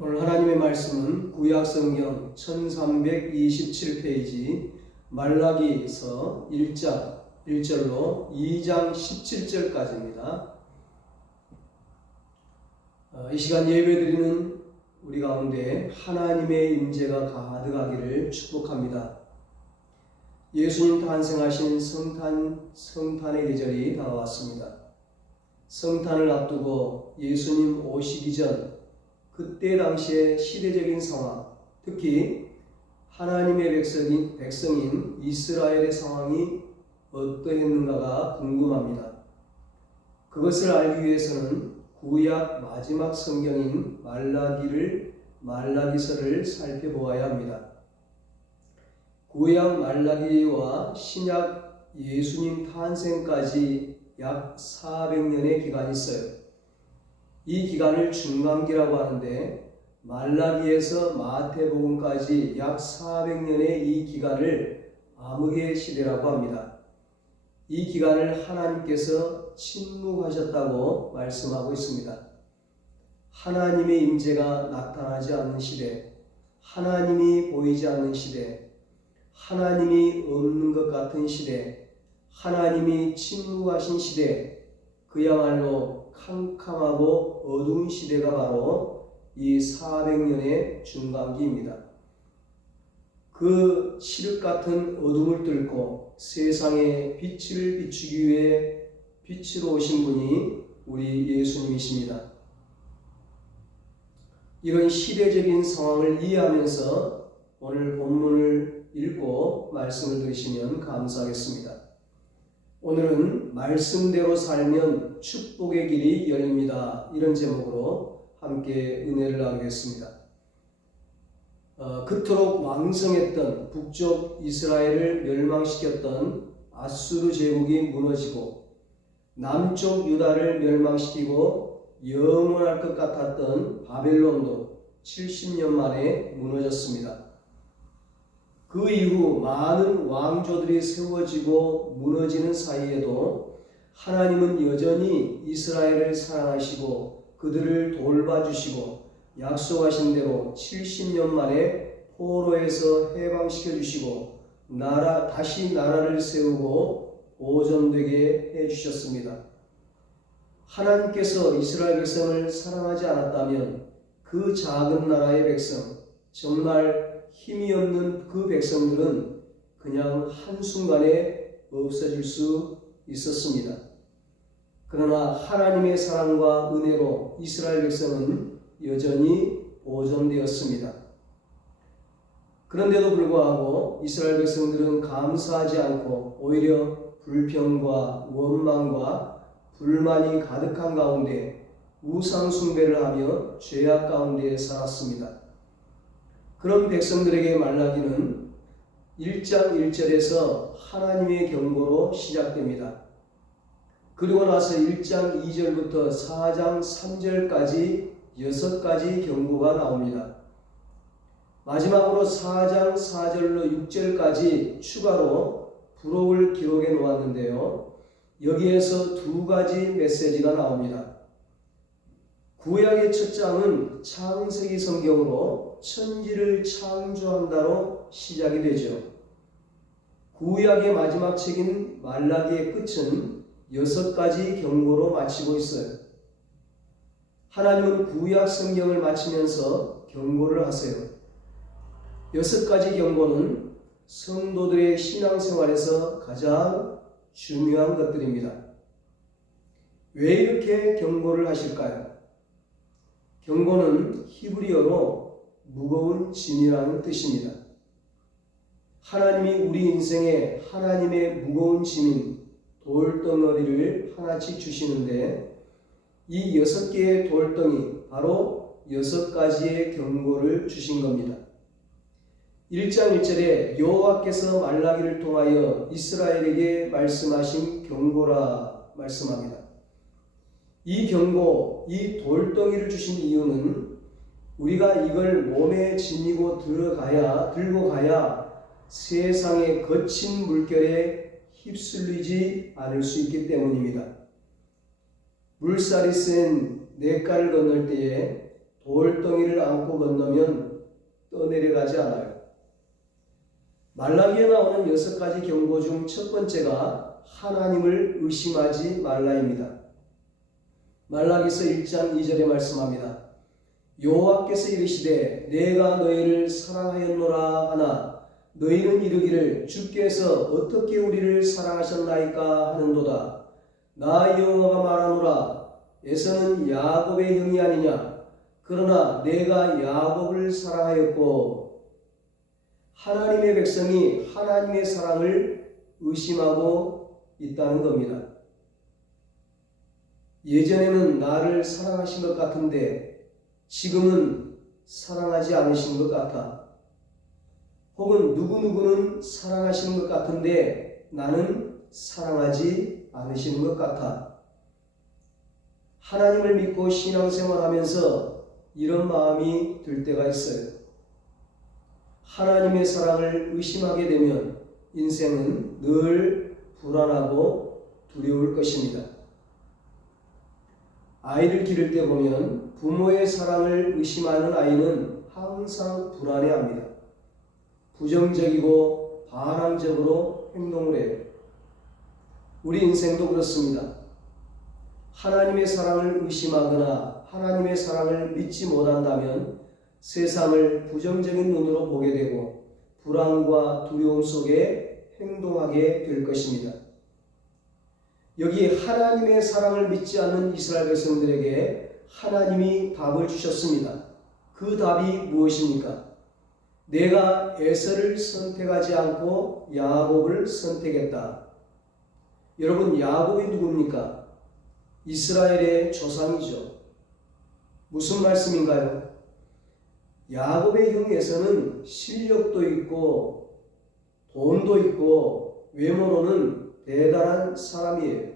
오늘 하나님의 말씀은 구약성경 1327페이지 말라기서 1장 1절로 2장 17절까지입니다. 이 시간 예배드리는 우리 가운데 하나님의 임재가 가득하기를 축복합니다. 예수님 탄생하신 성탄의 계절이 다가왔습니다. 성탄을 앞두고 예수님 오시기 전 그때 당시의 시대적인 상황, 특히 하나님의 백성인 이스라엘의 상황이 어떠했는가가 궁금합니다. 그것을 알기 위해서는 구약 마지막 성경인 말라기서를 살펴보아야 합니다. 구약 말라기와 신약 예수님 탄생까지 약 400년의 기간이 있어요. 이 기간을 중간기라고 하는데 말라기에서 마태복음까지 약 400년의 이 기간을 암흑의 시대라고 합니다. 이 기간을 하나님께서 침묵하셨다고 말씀하고 있습니다. 하나님의 임재가 나타나지 않는 시대, 하나님이 보이지 않는 시대, 하나님이 없는 것 같은 시대, 하나님이 침묵하신 시대, 그야말로 캄캄하고 어두운 시대가 바로 이 400년의 중간기입니다. 그 칠흑 같은 어둠을 뚫고 세상에 빛을 비추기 위해 빛으로 오신 분이 우리 예수님이십니다. 이런 시대적인 상황을 이해하면서 오늘 본문을 읽고 말씀을 들으시면 감사하겠습니다. 오늘은 말씀대로 살면 축복의 길이 열립니다. 이런 제목으로 함께 은혜를 나누겠습니다. 그토록 왕성했던 북쪽 이스라엘을 멸망시켰던 아수르 제국이 무너지고 남쪽 유다를 멸망시키고 영원할 것 같았던 바벨론도 70년 만에 무너졌습니다. 그 이후 많은 왕조들이 세워지고 무너지는 사이에도 하나님은 여전히 이스라엘을 사랑하시고 그들을 돌봐주시고 약속하신 대로 70년 만에 포로에서 해방시켜 주시고 다시 나라를 세우고 보존되게 해주셨습니다. 하나님께서 이스라엘 백성을 사랑하지 않았다면 그 작은 나라의 백성, 정말 힘이 없는 그 백성들은 그냥 한순간에 없어질 수 있었습니다. 그러나 하나님의 사랑과 은혜로 이스라엘 백성은 여전히 보존되었습니다. 그런데도 불구하고 이스라엘 백성들은 감사하지 않고 오히려 불평과 원망과 불만이 가득한 가운데 우상 숭배를 하며 죄악 가운데 살았습니다. 그런 백성들에게 말라기는 1장 1절에서 하나님의 경고로 시작됩니다. 그리고 나서 1장 2절부터 4장 3절까지 6가지 경고가 나옵니다. 마지막으로 4장 4절로 6절까지 추가로 부록을 기록해 놓았는데요. 여기에서 2가지 메시지가 나옵니다. 구약의 첫 장은 창세기 성경으로 천지를 창조한다로 시작이 되죠. 구약의 마지막 책인 말라기의 끝은 6가지 경고로 마치고 있어요. 하나님은 구약 성경을 마치면서 경고를 하세요. 6가지 경고는 성도들의 신앙생활에서 가장 중요한 것들입니다. 왜 이렇게 경고를 하실까요? 경고는 히브리어로 무거운 짐이라는 뜻입니다. 하나님이 우리 인생에 하나님의 무거운 짐인 돌덩어리를 하나씩 주시는데 이 6개의 돌덩이, 바로 6가지의 경고를 주신 겁니다. 1장 1절에 여호와께서 말라기를 통하여 이스라엘에게 말씀하신 경고라 말씀합니다. 이 경고, 이 돌덩이를 주신 이유는 우리가 이걸 몸에 지니고 들고 가야 세상의 거친 물결에 휩쓸리지 않을 수 있기 때문입니다. 물살이 센 냇가를 건널 때에 돌덩이를 안고 건너면 떠내려가지 않아요. 말라기에 나오는 6가지 경고 중 첫 번째가 하나님을 의심하지 말라입니다. 말라기서 1장 2절에 말씀합니다. 여호와께서 이르시되 내가 너희를 사랑하였노라 하나 너희는 이르기를 주께서 어떻게 우리를 사랑하셨나이까 하는도다. 나 여호와가 말하노라 에서는 야곱의 형이 아니냐. 그러나 내가 야곱을 사랑하였고. 하나님의 백성이 하나님의 사랑을 의심하고 있다는 겁니다. 예전에는 나를 사랑하신 것 같은데 지금은 사랑하지 않으신 것 같아. 혹은 누구누구는 사랑하시는 것 같은데 나는 사랑하지 않으시는 것 같아. 하나님을 믿고 신앙생활하면서 이런 마음이 들 때가 있어요. 하나님의 사랑을 의심하게 되면 인생은 늘 불안하고 두려울 것입니다. 아이를 기를 때 보면 부모의 사랑을 의심하는 아이는 항상 불안해합니다. 부정적이고 반항적으로 행동을 해요. 우리 인생도 그렇습니다. 하나님의 사랑을 의심하거나 하나님의 사랑을 믿지 못한다면 세상을 부정적인 눈으로 보게 되고 불안과 두려움 속에 행동하게 될 것입니다. 여기 하나님의 사랑을 믿지 않는 이스라엘 백성들에게 하나님이 답을 주셨습니다. 그 답이 무엇입니까? 내가 에서를 선택하지 않고 야곱을 선택했다. 여러분, 야곱이 누굽니까? 이스라엘의 조상이죠. 무슨 말씀인가요? 야곱의 형 에서는 실력도 있고 돈도 있고 외모로는 대단한 사람이에요.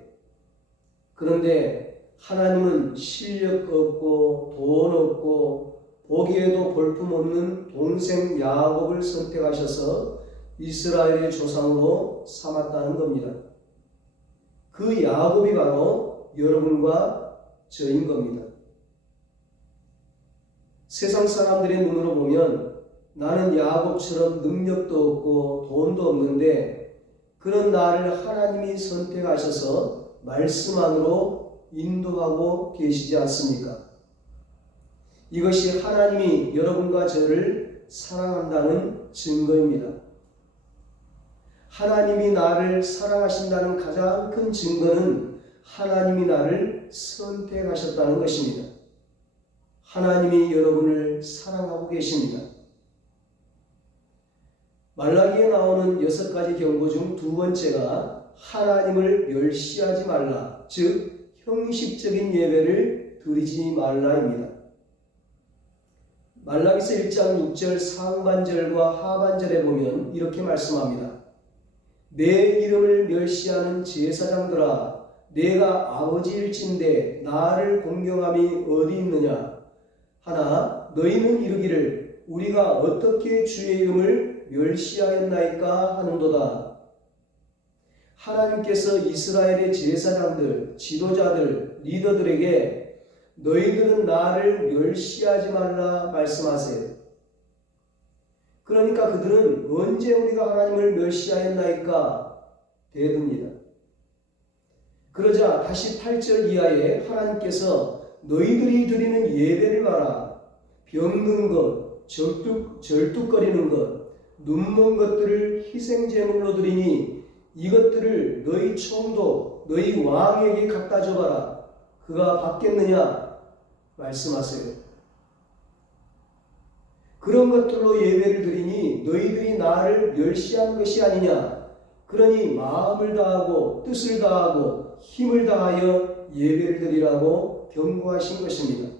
그런데 하나님은 실력 없고 돈 없고 보기에도 볼품없는 동생 야곱을 선택하셔서 이스라엘의 조상으로 삼았다는 겁니다. 그 야곱이 바로 여러분과 저인 겁니다. 세상 사람들의 눈으로 보면 나는 야곱처럼 능력도 없고 돈도 없는데 그런 나를 하나님이 선택하셔서 말씀 안으로 인도하고 계시지 않습니까? 이것이 하나님이 여러분과 저를 사랑한다는 증거입니다. 하나님이 나를 사랑하신다는 가장 큰 증거는 하나님이 나를 선택하셨다는 것입니다. 하나님이 여러분을 사랑하고 계십니다. 말라기에 나오는 6가지 경고 중 두 번째가 하나님을 멸시하지 말라, 즉 형식적인 예배를 드리지 말라입니다. 말라기서 1장 6절 상반절과 하반절에 보면 이렇게 말씀합니다. 내 이름을 멸시하는 제사장들아, 내가 아버지일진데 나를 공경함이 어디 있느냐 하나 너희는 이르기를 우리가 어떻게 주의 이름을 멸시하였나이까 하는도다. 하나님께서 이스라엘의 제사장들, 지도자들, 리더들에게 너희들은 나를 멸시하지 말라 말씀하세요. 그러니까 그들은 언제 우리가 하나님을 멸시하였나이까 대듭니다. 그러자 다시 8절 이하에 하나님께서 너희들이 드리는 예배를 봐라. 병든 것, 절뚝거리는 것, 눈먼 것들을 희생제물로 드리니 이것들을 너희 총독, 너희 왕에게 갖다 줘봐라. 그가 받겠느냐? 말씀하세요. 그런 것들로 예배를 드리니 너희들이 나를 멸시한 것이 아니냐. 그러니 마음을 다하고 뜻을 다하고 힘을 다하여 예배를 드리라고 경고하신 것입니다.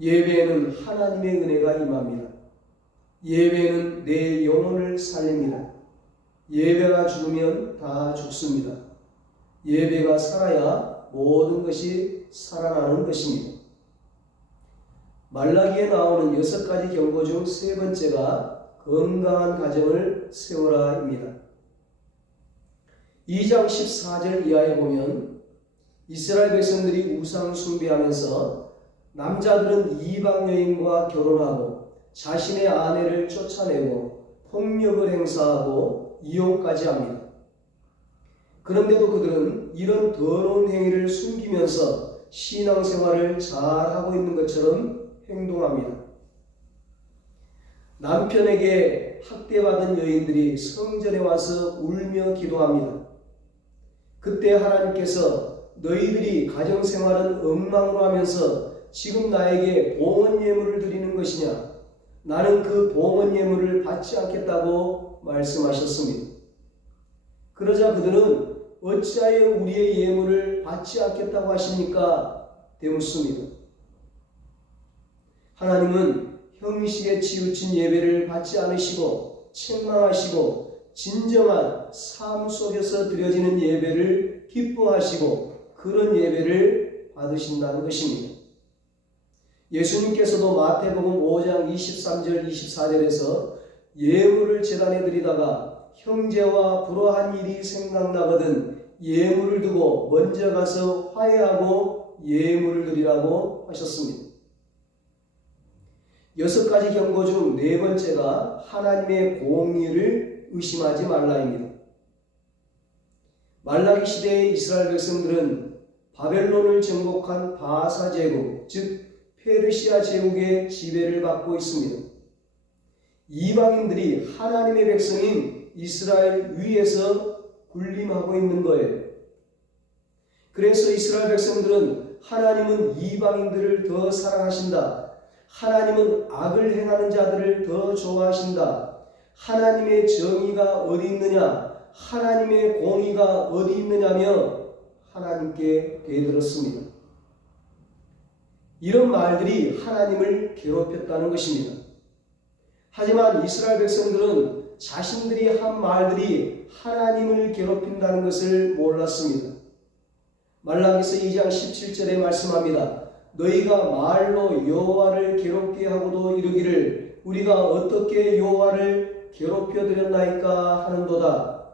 예배에는 하나님의 은혜가 임합니다. 예배는 내 영혼을 살립니다. 예배가 죽으면 다 죽습니다. 예배가 살아야 모든 것이 살아나는 것입니다. 말라기에 나오는 6가지 경고 중 세 번째가 건강한 가정을 세워라입니다. 2장 14절 이하에 보면 이스라엘 백성들이 우상 숭배하면서 남자들은 이방 여인과 결혼하고 자신의 아내를 쫓아내고 폭력을 행사하고 이용까지 합니다. 그런데도 그들은 이런 더러운 행위를 숨기면서 신앙생활을 잘하고 있는 것처럼 행동합니다. 남편에게 학대받은 여인들이 성전에 와서 울며 기도합니다. 그때 하나님께서 너희들이 가정생활은 엉망으로 하면서 지금 나에게 봉헌 예물을 드리는 것이냐? 나는 그 봉헌 예물을 받지 않겠다고 말씀하셨습니다. 그러자 그들은 어찌하여 우리의 예물을 받지 않겠다고 하십니까? 되묻습니다. 하나님은 형식에 치우친 예배를 받지 않으시고 책망하시고 진정한 삶 속에서 드려지는 예배를 기뻐하시고 그런 예배를 받으신다는 것입니다. 예수님께서도 마태복음 5장 23절 24절에서 예물을 제단에 드리다가 형제와 불화한 일이 생각나거든 예물을 두고 먼저 가서 화해하고 예물을 드리라고 하셨습니다. 6가지 경고 중 4번째가 하나님의 공의를 의심하지 말라입니다. 말라기 시대의 이스라엘 백성들은 바벨론을 정복한 바사 제국, 즉 페르시아 제국의 지배를 받고 있습니다. 이방인들이 하나님의 백성인 이스라엘 위에서 군림하고 있는 거예요. 그래서 이스라엘 백성들은 하나님은 이방인들을 더 사랑하신다. 하나님은 악을 행하는 자들을 더 좋아하신다. 하나님의 정의가 어디 있느냐? 하나님의 공의가 어디 있느냐며 하나님께 대들었습니다. 이런 말들이 하나님을 괴롭혔다는 것입니다. 하지만 이스라엘 백성들은 자신들이 한 말들이 하나님을 괴롭힌다는 것을 몰랐습니다. 말라기서 2장 17절에 말씀합니다. 너희가 말로 여호와를 괴롭게 하고도 이르기를 우리가 어떻게 여호와를 괴롭혀 드렸나이까 하는도다.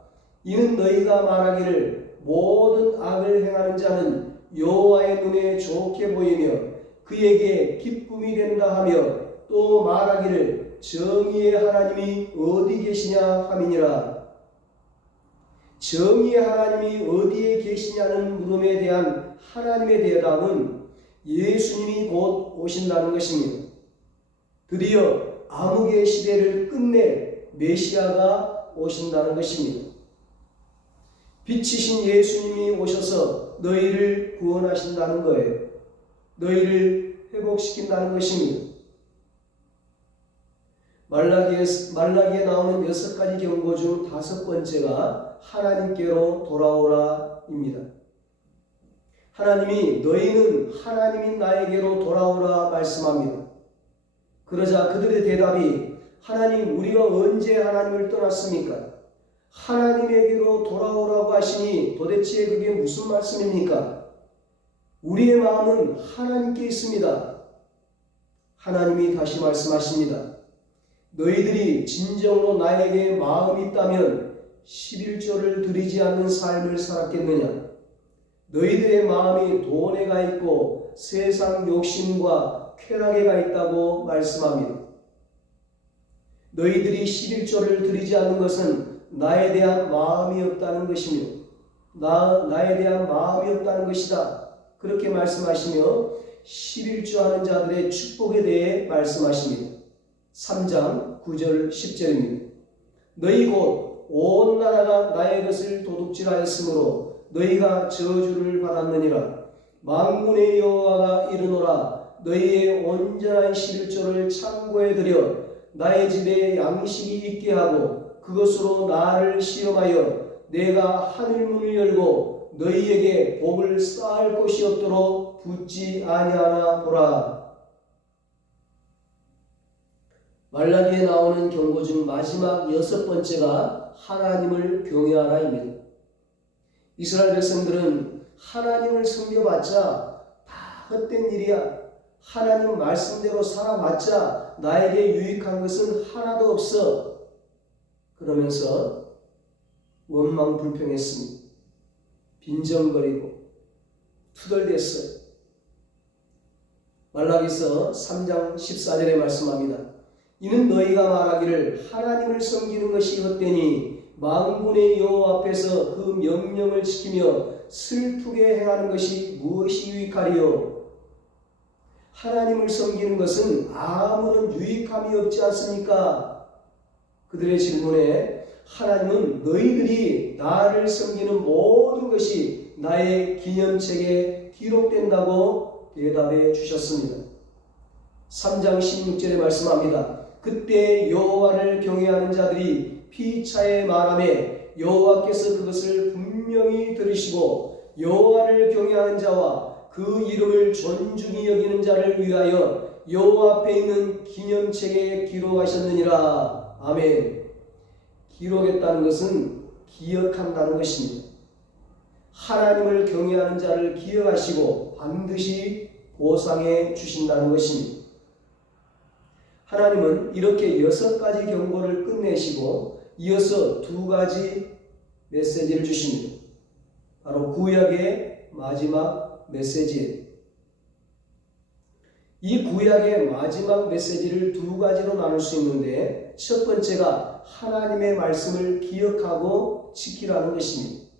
이는 너희가 말하기를 모든 악을 행하는 자는 여호와의 눈에 좋게 보이며 그에게 기쁨이 된다 하며 또 말하기를 정의의 하나님이 어디 계시냐 함이니라. 정의의 하나님이 어디에 계시냐는 물음에 대한 하나님의 대답은 예수님이 곧 오신다는 것입니다. 드디어 암흑의 시대를 끝낼 메시아가 오신다는 것입니다. 빛이신 예수님이 오셔서 너희를 구원하신다는 거예요. 너희를 회복시킨다는 것입니다. 말라기에 나오는 6가지 경고 중 5번째가 하나님께로 돌아오라입니다. 하나님이 너희는 하나님인 나에게로 돌아오라 말씀합니다. 그러자 그들의 대답이 하나님 우리가 언제 하나님을 떠났습니까? 하나님에게로 돌아오라고 하시니 도대체 그게 무슨 말씀입니까? 우리의 마음은 하나님께 있습니다. 하나님이 다시 말씀하십니다. 너희들이 진정으로 나에게 마음이 있다면 11조를 드리지 않는 삶을 살았겠느냐? 너희들의 마음이 돈에 가 있고 세상 욕심과 쾌락에 가 있다고 말씀합니다. 너희들이 11조를 드리지 않는 것은 나에 대한 마음이 없다는 것이며 나에 대한 마음이 없다는 것이다. 그렇게 말씀하시며 11조 하는 자들의 축복에 대해 말씀하십니다. 3장 9절 10절입니다. 너희 곧 온 나라가 나의 것을 도둑질하였으므로 너희가 저주를 받았느니라. 만군의 여호와가 이르노라. 너희의 온전한 11조를 창고에 들여 나의 집에 양식이 있게 하고 그것으로 나를 시험하여 내가 하늘문을 열고 너희에게 복을 쌓을 곳이 없도록 붙지 아니하나 보라. 말라기에 나오는 경고 중 마지막 6번째가 하나님을 경외하라입니다. 이스라엘 백성들은 하나님을 섬겨봤자 다 헛된 일이야. 하나님 말씀대로 살아봤자 나에게 유익한 것은 하나도 없어. 그러면서 원망불평했습니다. 빈정거리고 투덜댔어요. 말라기서 3장 14절에 말씀합니다. 이는 너희가 말하기를 하나님을 섬기는 것이 헛되니 만군의 여호와 앞에서 그 명령을 지키며 슬프게 행하는 것이 무엇이 유익하리요? 하나님을 섬기는 것은 아무런 유익함이 없지 않습니까? 그들의 질문에 하나님은 너희들이 나를 섬기는 모든 것이 나의 기념책에 기록된다고 대답해 주셨습니다. 3장 16절에 말씀합니다. 그때 여호와를 경외하는 자들이 피차에 말하매 여호와께서 그것을 분명히 들으시고 여호와를 경외하는 자와 그 이름을 존중히 여기는 자를 위하여 여호와 앞에 있는 기념책에 기록하셨느니라. 아멘. 기록했다는 것은 기억한다는 것입니다. 하나님을 경외하는 자를 기억하시고 반드시 보상해 주신다는 것입니다. 하나님은 이렇게 6가지 경고를 끝내시고 이어서 2가지 메시지를 주십니다. 바로 구약의 마지막 메시지예요. 이 구약의 마지막 메시지를 2가지로 나눌 수 있는데 첫 번째가 하나님의 말씀을 기억하고 지키라는 것입니다.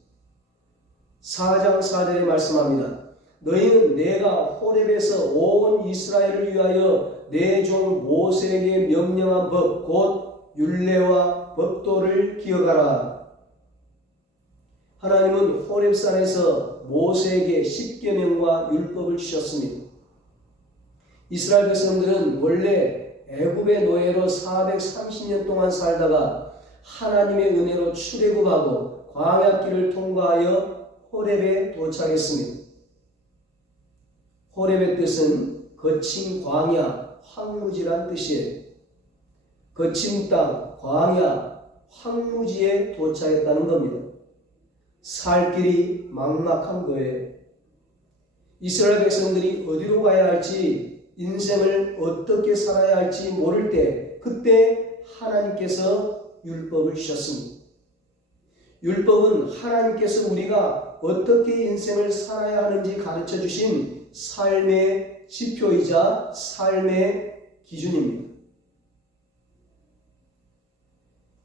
4장 4절에 말씀합니다. 너희는 내가 호렙에서 온 이스라엘을 위하여 내 종 모세에게 명령한 법 곧 율례와 법도를 기억하라. 하나님은 호렙산에서 모세에게 십계명과 율법을 주셨습니다. 이스라엘 백성들은 원래 애굽의 노예로 430년 동안 살다가 하나님의 은혜로 출애굽하고 광야길을 통과하여 호렙에 도착했습니다. 호렙의 뜻은 거친 광야, 황무지란 뜻이에요. 거친 땅, 광야, 황무지에 도착했다는 겁니다. 살 길이 막막한 거예요. 이스라엘 백성들이 어디로 가야 할지, 인생을 어떻게 살아야 할지 모를 때 그때 하나님께서 율법을 주셨습니다. 율법은 하나님께서 우리가 어떻게 인생을 살아야 하는지 가르쳐 주신 삶의 지표이자 삶의 기준입니다.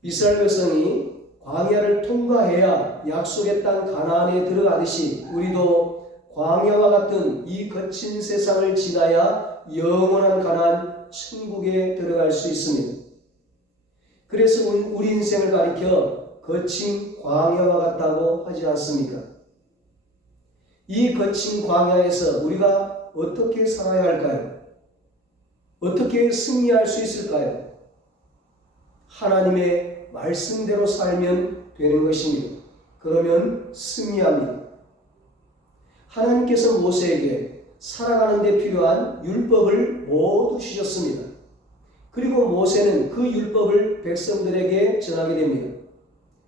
이스라엘 백성이 광야를 통과해야 약속의 땅 가나안에 들어가듯이 우리도 광야와 같은 이 거친 세상을 지나야 영원한 가나안 천국에 들어갈 수 있습니다. 그래서 우리 인생을 가리켜 거친 광야와 같다고 하지 않습니까? 이 거친 광야에서 우리가 어떻게 살아야 할까요? 어떻게 승리할 수 있을까요? 하나님의 말씀대로 살면 되는 것입니다. 그러면 승리합니다. 하나님께서 모세에게 살아가는 데 필요한 율법을 모두 주셨습니다. 그리고 모세는 그 율법을 백성들에게 전하게 됩니다.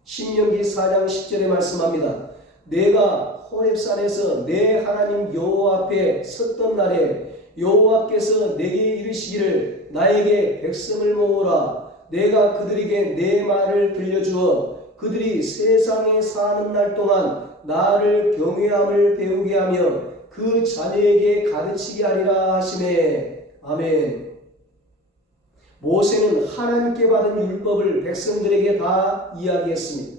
신명기 4장 10절에 말씀합니다. 내가 호렙산에서 내 하나님 여호와 앞에 섰던 날에 여호와께서 내게 이르시기를 나에게 백성을 모으라. 내가 그들에게 내 말을 들려주어 그들이 세상에 사는 날 동안 나를 경외함을 배우게 하며 그 자녀에게 가르치게 하리라 하시매. 아멘. 모세는 하나님께 받은 율법을 백성들에게 다 이야기했습니다.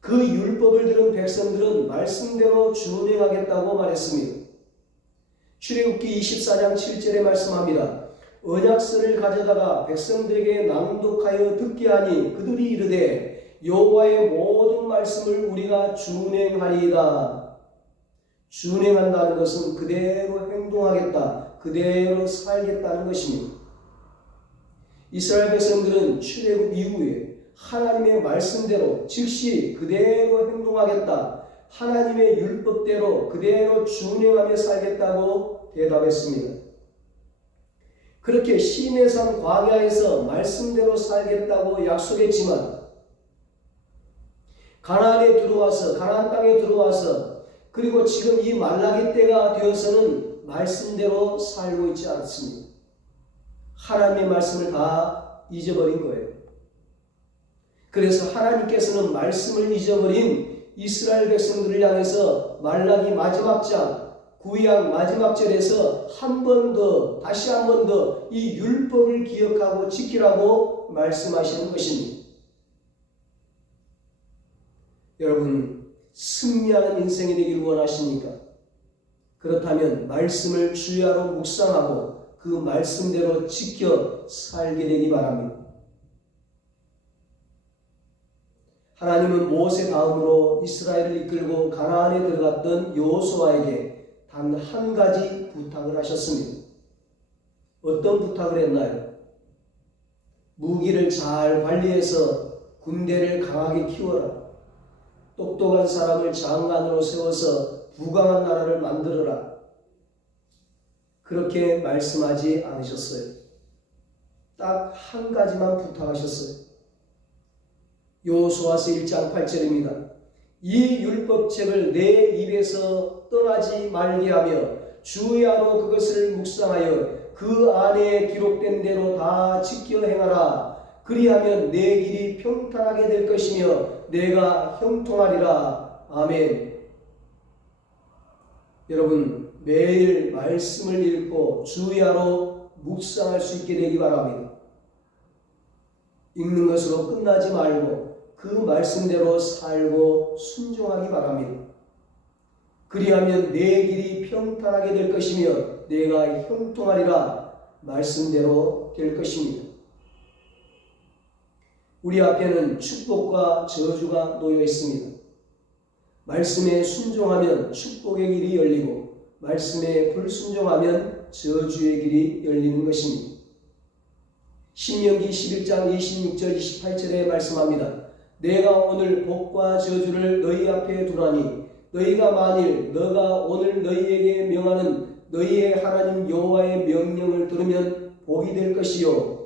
그 율법을 들은 백성들은 말씀대로 준행하겠다고 말했습니다. 출애굽기 24장 7절에 말씀합니다. 언약서를 가져다가 백성들에게 낭독하여 듣게 하니 그들이 이르되 여호와의 모든 말씀을 우리가 준행하리이다. 준행한다는 것은 그대로 행동하겠다, 그대로 살겠다는 것입니다. 이스라엘 백성들은 출애굽 이후에 하나님의 말씀대로 즉시 그대로 행동하겠다, 하나님의 율법대로 그대로 준행하며 살겠다고 대답했습니다. 그렇게 시내산 광야에서 말씀대로 살겠다고 약속했지만 가나안에 들어와서, 가나안 땅에 들어와서, 그리고 지금 이 말라기 때가 되어서는 말씀대로 살고 있지 않습니다. 하나님의 말씀을 다 잊어버린 거예요. 그래서 하나님께서는 말씀을 잊어버린 이스라엘 백성들을 향해서 말라기 마지막 장 구약 마지막 절에서 한 번 더, 다시 한 번 더 이 율법을 기억하고 지키라고 말씀하시는 것입니다. 여러분, 승리하는 인생이 되기를 원하십니까? 그렇다면 말씀을 주야로 묵상하고 그 말씀대로 지켜 살게 되기 바랍니다. 하나님은 모세 다음으로 이스라엘을 이끌고 가나안에 들어갔던 여호수아에게 단 한 가지 부탁을 하셨습니다. 어떤 부탁을 했나요? 무기를 잘 관리해서 군대를 강하게 키워라. 똑똑한 사람을 장관으로 세워서 부강한 나라를 만들어라. 그렇게 말씀하지 않으셨어요. 딱 한 가지만 부탁하셨어요. 여호수아서 1장 8절입니다. 이 율법책을 내 입에서 떠나지 말게 하며 주의 안으로 그것을 묵상하여 그 안에 기록된 대로 다 지켜 행하라. 그리하면 내 길이 평탄하게 될 것이며 내가 형통하리라. 아멘. 여러분, 매일 말씀을 읽고 주의 안으로 묵상할 수 있게 되기 바랍니다. 읽는 것으로 끝나지 말고 그 말씀대로 살고 순종하기 바랍니다. 그리하면 내 길이 평탄하게 될 것이며 내가 형통하리라. 말씀대로 될 것입니다. 우리 앞에는 축복과 저주가 놓여 있습니다. 말씀에 순종하면 축복의 길이 열리고 말씀에 불순종하면 저주의 길이 열리는 것입니다. 신명기 11장 26절 28절에 말씀합니다. 내가 오늘 복과 저주를 너희 앞에 두나니 너희가 만일 너가 오늘 너희에게 명하는 너희의 하나님 여호와의 명령을 들으면 복이 될 것이요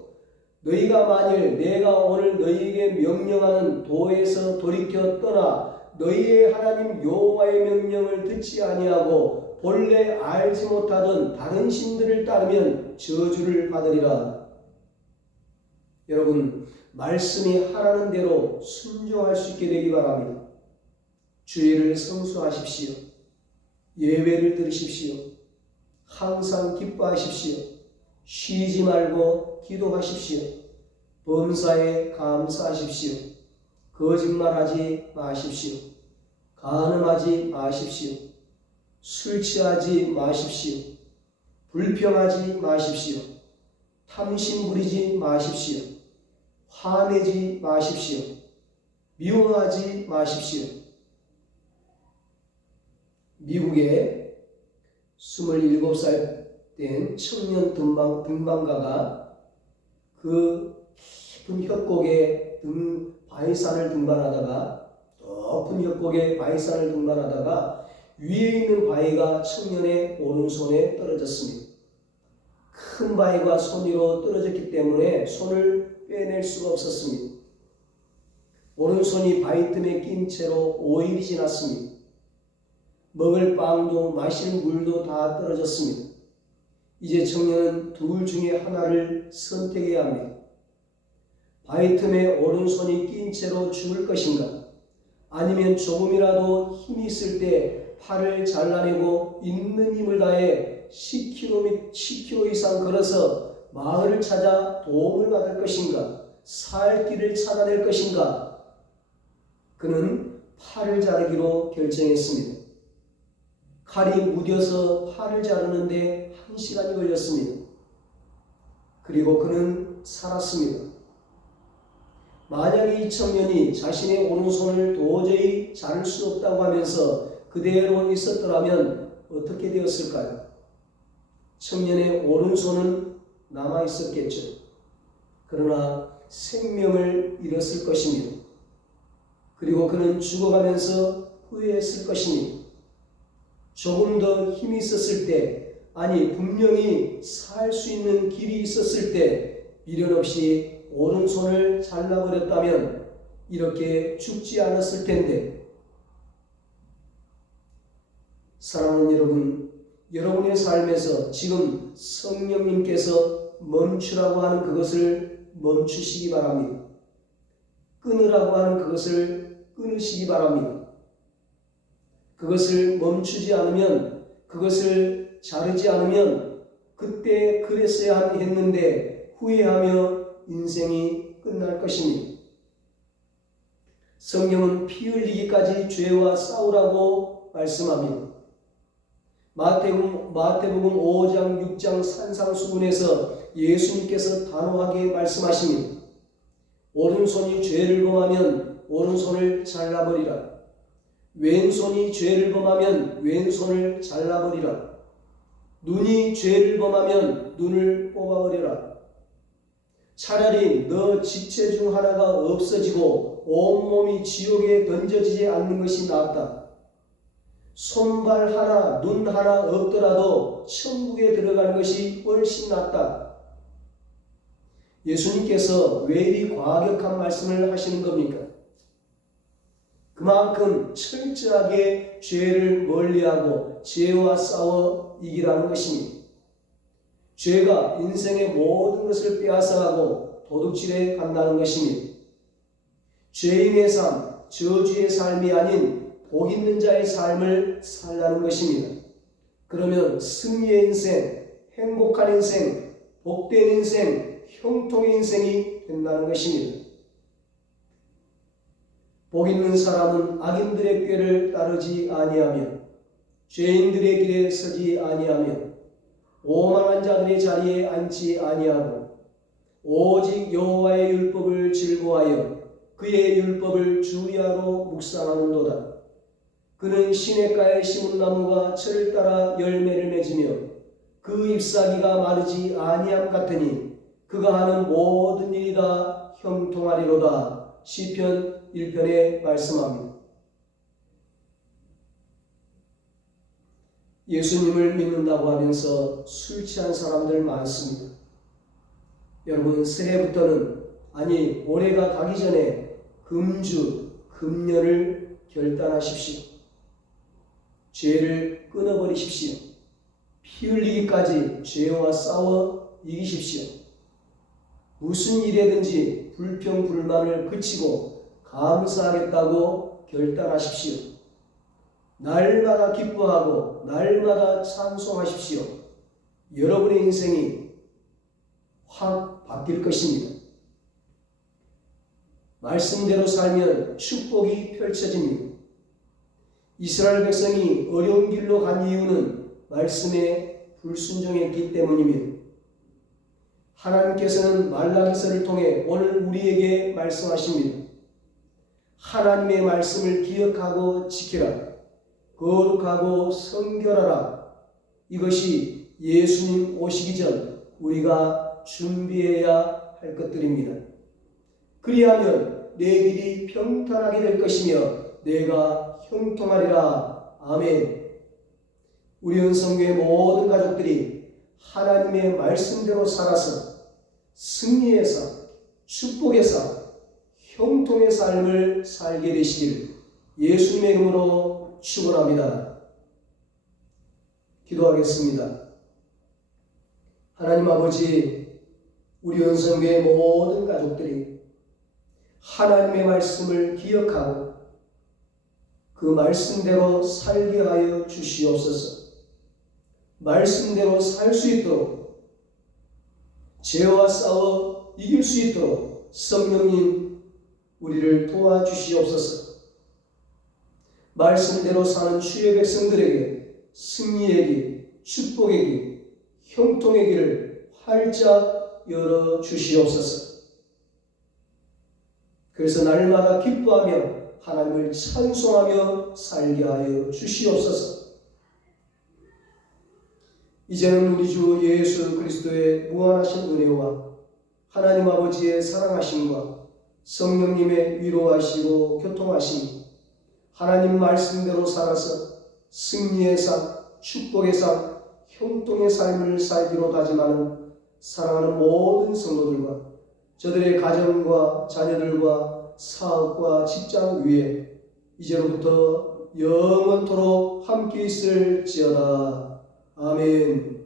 너희가 만일 내가 오늘 너희에게 명령하는 도에서 돌이켜 떠나 너희의 하나님 여호와의 명령을 듣지 아니하고 본래 알지 못하던 다른 신들을 따르면 저주를 받으리라. 여러분, 말씀이 하라는 대로 순종할 수 있게 되기 바랍니다. 주의를 성수하십시오. 예배를 들으십시오. 항상 기뻐하십시오. 쉬지 말고 기도하십시오. 범사에 감사하십시오. 거짓말하지 마십시오. 간음하지 마십시오. 술 취하지 마십시오. 불평하지 마십시오. 탐심 부리지 마십시오. 화내지 마십시오. 미워하지 마십시오. 미국의 27살 된 청년 등반가가 그 깊은 협곡에 바위산을 등반하다가 높은 협곡에 바위산을 등반하다가 위에 있는 바위가 청년의 오른손에 떨어졌습니다. 큰 바위가 손 위로 떨어졌기 때문에 손을 빼낼 수가 없었습니다. 오른손이 바위 틈에 낀 채로 5일이 지났습니다. 먹을 빵도 마실 물도 다 떨어졌습니다. 이제 청년은 둘 중에 하나를 선택해야 합니다. 바위 틈에 오른손이 낀 채로 죽을 것인가? 아니면 조금이라도 힘이 있을 때 팔을 잘라내고 있는 힘을 다해 10km 이상 걸어서 마을을 찾아 도움을 받을 것인가? 살 길을 찾아낼 것인가? 그는 팔을 자르기로 결정했습니다. 칼이 무뎌서 팔을 자르는데 1시간이 걸렸습니다. 그리고 그는 살았습니다. 만약에 이 청년이 자신의 오른손을 도저히 자를 수 없다고 하면서 그대로 있었더라면 어떻게 되었을까요? 청년의 오른손은 남아 있었겠죠. 그러나 생명을 잃었을 것입니다. 그리고 그는 죽어가면서 후회했을 것입니다. 조금 더 힘이 있었을 때, 아니 분명히 살 수 있는 길이 있었을 때 미련 없이 오른손을 잘라버렸다면 이렇게 죽지 않았을 텐데. 사랑하는 여러분, 여러분의 삶에서 지금 성령님께서 멈추라고 하는 그것을 멈추시기 바랍니다. 끊으라고 하는 그것을 끊으시기 바랍니다. 그것을 멈추지 않으면 그것을 자르지 않으면 그때 그랬어야 했는데 후회하며 인생이 끝날 것입니다. 성경은 피 흘리기까지 죄와 싸우라고 말씀합니다. 마태복음 5장 6장 산상수훈에서 예수님께서 단호하게 말씀하십니다. 오른손이 죄를 범하면 오른손을 잘라버리라. 왼손이 죄를 범하면 왼손을 잘라버리라. 눈이 죄를 범하면 눈을 뽑아버려라. 차라리 너 지체 중 하나가 없어지고 온몸이 지옥에 던져지지 않는 것이 낫다. 손발 하나, 눈 하나 없더라도 천국에 들어가는 것이 훨씬 낫다. 예수님께서 왜 이 과격한 말씀을 하시는 겁니까? 그만큼 철저하게 죄를 멀리하고 죄와 싸워 이기라는 것입니다. 죄가 인생의 모든 것을 빼앗아가고 도둑질해 간다는 것입니다. 죄인의 삶, 저주의 삶이 아닌 복 있는 자의 삶을 살라는 것입니다. 그러면 승리의 인생, 행복한 인생, 복된 인생, 형통의 인생이 된다는 것입니다. 복 있는 사람은 악인들의 꾀를 따르지 아니하며 죄인들의 길에 서지 아니하며 오만한 자들의 자리에 앉지 아니하고 오직 여호와의 율법을 즐거워하여 그의 율법을 주야로 묵상하는도다. 그는 시냇가에 심은 나무가 철을 따라 열매를 맺으며 그 잎사귀가 마르지 아니함 같으니 그가 하는 모든 일이 다 형통하리로다. 시편 1편에 말씀합니다. 예수님을 믿는다고 하면서 술 취한 사람들 많습니다. 여러분, 새해부터는 아니 올해가 가기 전에 금주, 금년을 결단하십시오. 죄를 끊어버리십시오. 피 흘리기까지 죄와 싸워 이기십시오. 무슨 일이든지 불평, 불만을 그치고 감사하겠다고 결단하십시오. 날마다 기뻐하고 날마다 찬송하십시오. 여러분의 인생이 확 바뀔 것입니다. 말씀대로 살면 축복이 펼쳐집니다. 이스라엘 백성이 어려운 길로 간 이유는 말씀에 불순종했기 때문입니다. 하나님께서는 말라기서를 통해 오늘 우리에게 말씀하십니다. 하나님의 말씀을 기억하고 지키라. 거룩하고 성결하라. 이것이 예수님 오시기 전 우리가 준비해야 할 것들입니다. 그리하면 내 길이 평탄하게 될 것이며 내가 형통하리라. 아멘. 우리 은성교의 모든 가족들이 하나님의 말씀대로 살아서 승리의 삶, 축복의 삶, 형통의 삶을 살게 되시길 예수님의 이름으로 축원합니다. 기도하겠습니다. 하나님 아버지, 우리 은성교의 모든 가족들이 하나님의 말씀을 기억하고 그 말씀대로 살게 하여 주시옵소서. 말씀대로 살 수 있도록, 죄와 싸워 이길 수 있도록 성령님 우리를 도와주시옵소서. 말씀대로 사는 주의 백성들에게 승리의 길, 축복의 길, 형통의 길을 활짝 열어 주시옵소서. 그래서 날마다 기뻐하며 하나님을 찬송하며 살게 하여 주시옵소서. 이제는 우리 주 예수 그리스도의 무한하신 은혜와 하나님 아버지의 사랑하심과 성령님의 위로하시고 교통하심이 하나님 말씀대로 살아서 승리의 삶, 축복의 삶, 형통의 삶을 살기로 다짐하는 사랑하는 모든 성도들과 저들의 가정과 자녀들과 사업과 직장 위에 이제로부터 영원토록 함께 있을지어다. 아멘.